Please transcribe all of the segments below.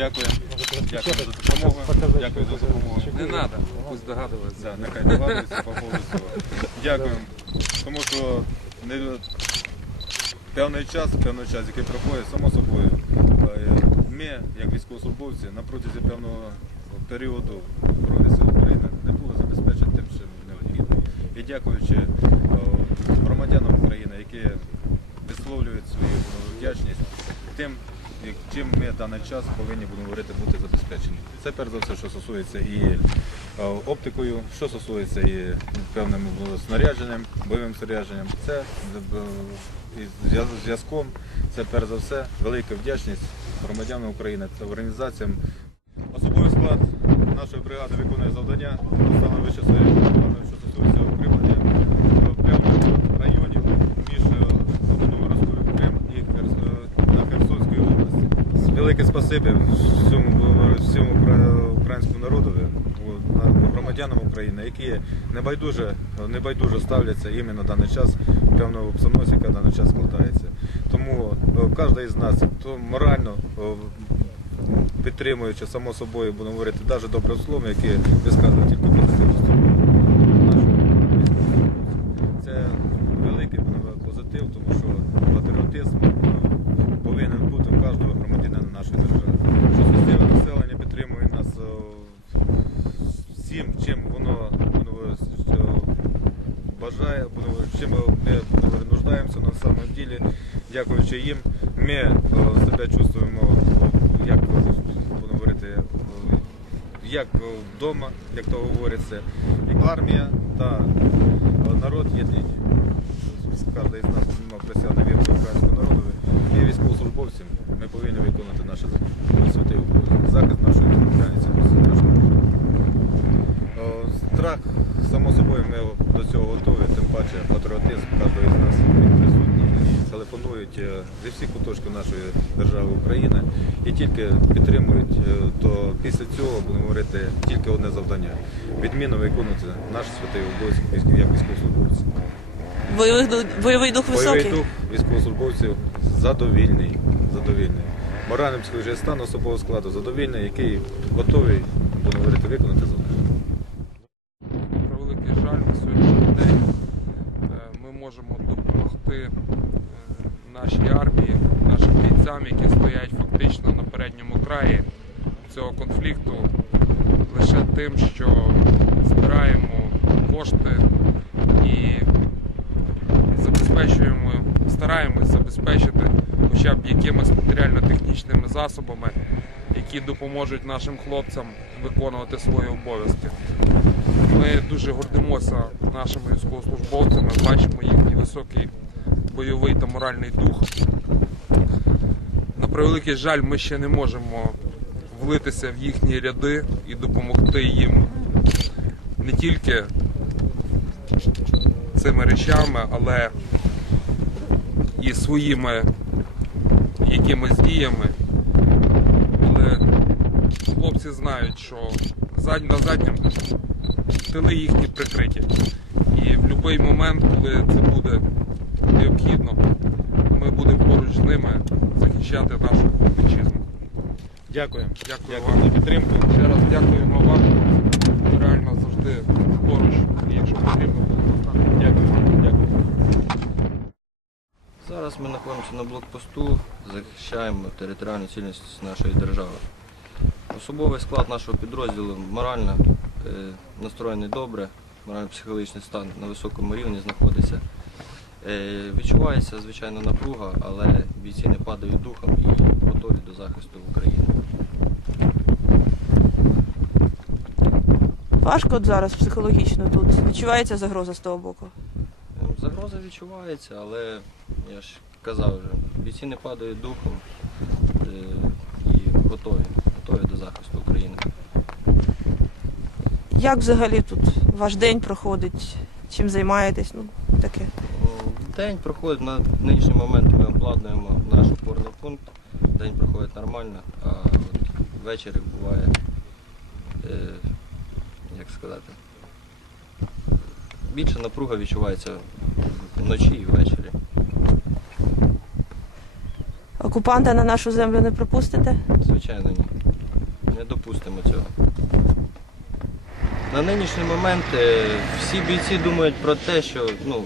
Дякую. Дякую за допомогу. Дякую за допомогу. Не треба, пусть догадуватися. Да, нехай догадуються по поводу цього. Дякую. Тому що не, певний час, певний час, який проходить, само собою, е, ми, як військовослужбовці, на протязі певного періоду Збройних сил України не були забезпечені тим, чим необхідно. І дякуючи е, громадянам України, які висловлюють свою вдячність тим, чим ми даний час повинні будемо говорити бути забезпечені. Це перш за все, що стосується і е, оптикою, що стосується і певним е, снарядженням, бойовим снарядженням. Це е, зв'язком. Це перш за все велика вдячність громадянам України та організаціям. Особовий склад нашої бригади виконує завдання, саме вище що стосується укріплення певних районів між е, Володимирською Крим і Херс- е, на Херсонській області. Велике спасибі всьому, всьому українському народові, громадянам України, які небайдуже, небайдуже ставляться іменно в даний час, певно обстановці, яка даний час складається. Тому кожен із нас то морально підтримуючи само собою, будемо говорити, навіть добре словом, яке висказує тільки сторону нашого військового. Це великий будемо говорити, позитив, тому що патріотизм е, повинен бути у кожного громадянина нашої держави. Що місцеве населення підтримує нас е, всім, чим воно будемо говорити, що бажає, будемо говорити, чим ми будемо говорити, нуждаємося на самом ділі. Дякуючи їм, ми е, себе чувствуємо як будемо говорити, е, як вдома, як то говориться, і армія та е, народ єдині. Кожен із нас присягне вірити українському народу і військовослужбовцям. Ми повинні виконати наш святий захист нашої Е, Страх, само собою, ми до цього готові, тим паче зі всіх куточків нашої держави України і тільки підтримують, е, то після цього будемо говорити тільки одне завдання відмінно виконувати наш святий обов'язок як військовослужбовців. Бойовий, бойовий дух високий. Бойовий дух військовослужбовців задовільний. задовільний. Моральний психологічний стан особового складу задовільний, який готовий будемо говорити, виконати завдання. Про великий жаль на сьогоднішній день е, ми можемо допомогти е, нашій армії, нашим бійцям, які стоять фактично на передньому краї цього конфлікту, лише тим, що збираємо кошти і забезпечуємо, стараємось забезпечити хоча б якимись матеріально-технічними засобами, які допоможуть нашим хлопцям виконувати свої обов'язки. Ми дуже гордимося нашими військовослужбовцями, бачимо їхній високий бойовий та моральний дух. На превеликий жаль, ми ще не можемо влитися в їхні ряди і допомогти їм не тільки цими речами, але і своїми якимись діями. Але хлопці знають, що на задньому тили їхні прикриті. І в будь-який момент, коли це буде необхідно, ми будемо поруч з ними захищати нашу вітчизну. Дякую. Дякую Дякую вам. за підтримку. Ще раз дякуємо вам. Реально завжди поруч, і якщо потрібно, стати. Дякую. Дякую. Зараз ми знаходимося на блокпосту, захищаємо територіальну цілісність нашої держави. Особовий склад нашого підрозділу морально е, настроєний добре, морально-психологічний стан на високому рівні знаходиться. Е, відчувається, звичайно, напруга, але бійці не падають духом і готові до захисту України. Важко от зараз психологічно тут. Відчувається загроза з того боку. Е, Загроза відчувається, але я ж казав вже, бійці не падають духом е, і готові, готові до захисту України. Як взагалі тут ваш день проходить? Чим займаєтесь? Ну, таке. День проходить на нинішній момент ми обладнуємо наш опорний пункт. День проходить нормально, а от ввечері буває, е, як сказати, більше напруга відчувається вночі і ввечері. Окупанта на нашу землю не пропустите? Звичайно, ні. Не допустимо цього. На нинішній момент е, всі бійці думають про те, що ну,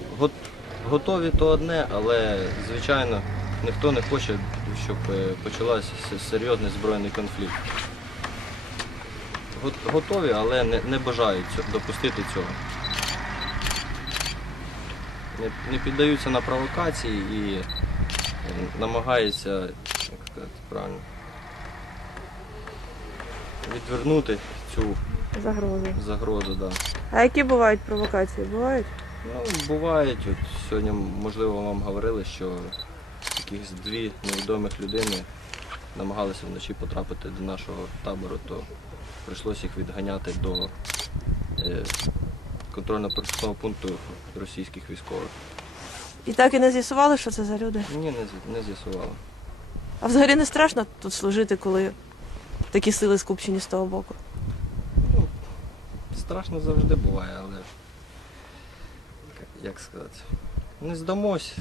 готові то одне, але звичайно ніхто не хоче, щоб е, почався серйозний збройний конфлікт. Готові, але не, не бажають допустити цього. Не, не піддаються на провокації і е, намагаються, як сказати правильно, відвернути цю Загрози. загрозу. Да. А які бувають провокації? Бувають? Ну, бувають. От сьогодні, можливо, вам говорили, що якісь дві невідомих людини намагалися вночі потрапити до нашого табору, то прийшлося їх відганяти до е, контрольно-пропускного пункту російських військових. І так і не з'ясували, що це за люди. Ні, не, з'я- не з'ясували. А взагалі не страшно тут служити, коли такі сили скупчені з того боку. Страшно завжди буває, але як сказати, не здамось,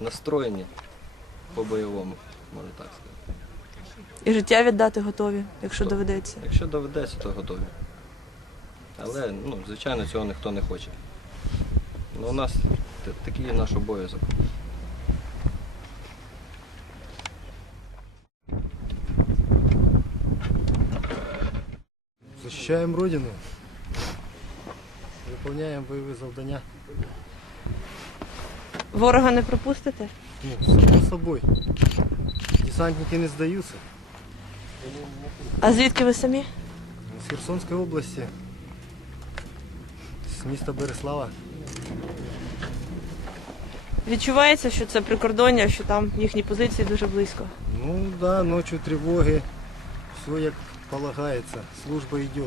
настроєні по-бойовому, можна так сказати. І життя віддати готові, якщо Готові. доведеться. Якщо доведеться, то готові. Але, ну, звичайно, цього ніхто не хоче. Ну, у нас такий наш обов'язок. Захищаємо Родину. Виконуємо бойові завдання. Ворога не пропустите? Ну, само собою. Десантники не здаються. А звідки ви самі? З Херсонської області. З міста Береслава. Відчувається, що це прикордоння, що там їхні позиції дуже близько. Ну да, ночі тривоги. Все як полагається. Служба йде.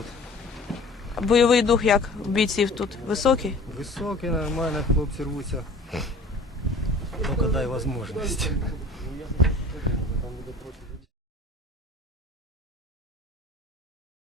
Бойовий дух як у бійців тут високий? Високі, нормально, хлопці рвуться. Тільки дай можливість.